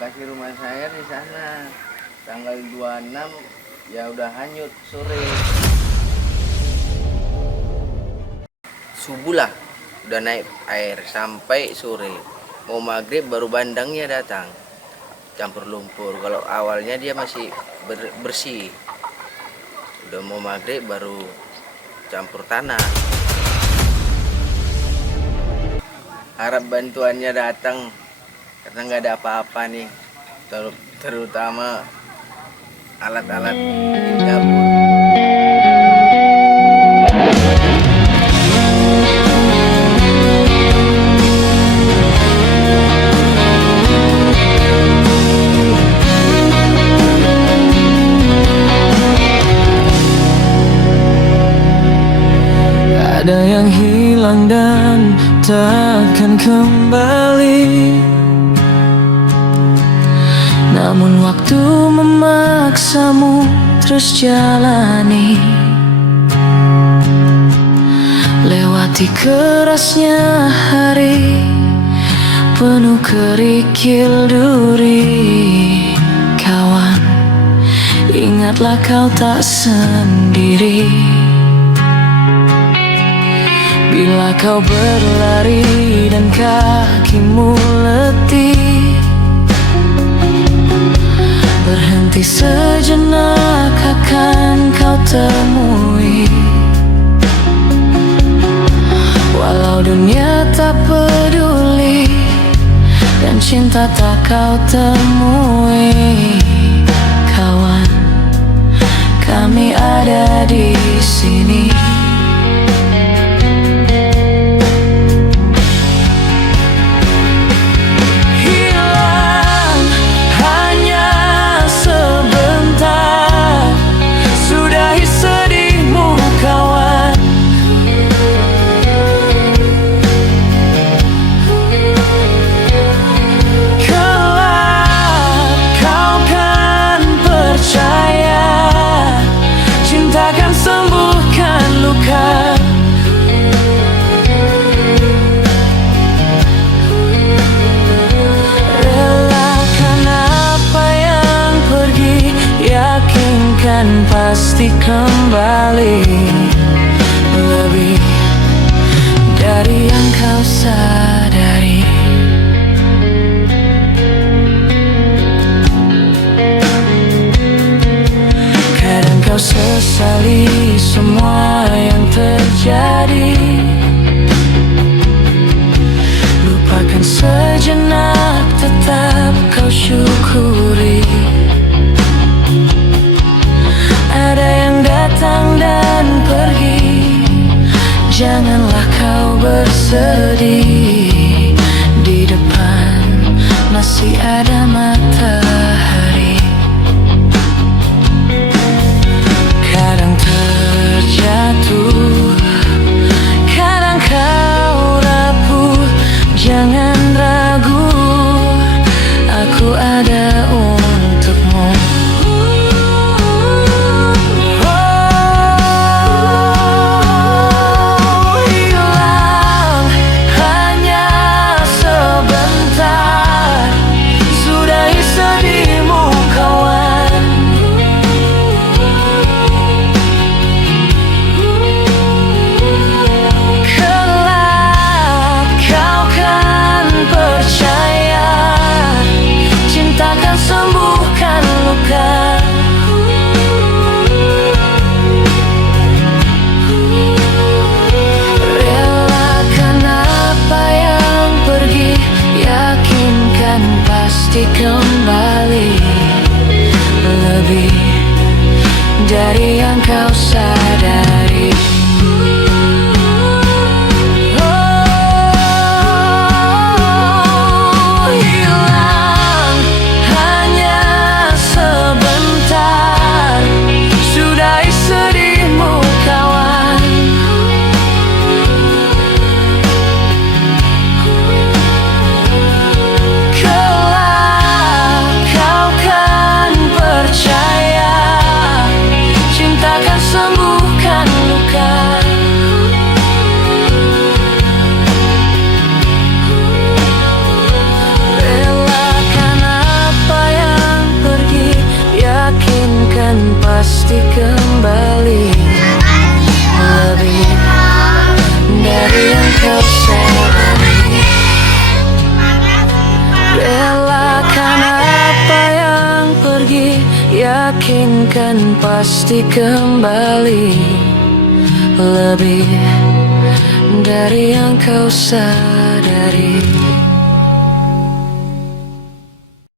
lokasi rumah saya di sana. Tanggal 26 ya udah hanyut sore. Subuh lah udah naik air sampai sore. Mau maghrib baru bandangnya datang. Campur lumpur. Kalau awalnya dia masih bersih. Udah mau maghrib baru campur tanah. Harap bantuannya datang karena nggak ada apa-apa nih, terutama alat-alat di dapur. Ada yang hilang dan takkan kembali, namun waktu memaksamu terus jalani. Lewati kerasnya hari penuh kerikil duri. Kawan, ingatlah kau tak sendiri. Bila kau berlari dan kakimu letih, berhenti sejenak akan kau temui. Walau dunia tak peduli dan cinta tak kau temui, kawan, kami ada di sini. Pasti kembali, lebih dari yang kau sadari. Kadang kau sesali semua yang terjadi. Lupakan sejenak, tetap kau syukuri. Ada yang datang dan pergi, janganlah kau bersedih. Di depan masih ada matahari. Kadang terjatuh, kadang kau rapuh. Jangan ragu, aku ada untukmu. Pasti kembali, lebih dari yang kau sadari. Hilang hanya sebentar, sudahi sedihmu kawan. Percaya, cinta akan sembuhkan yakin kan pasti kembali, lebih dari yang kau sadari.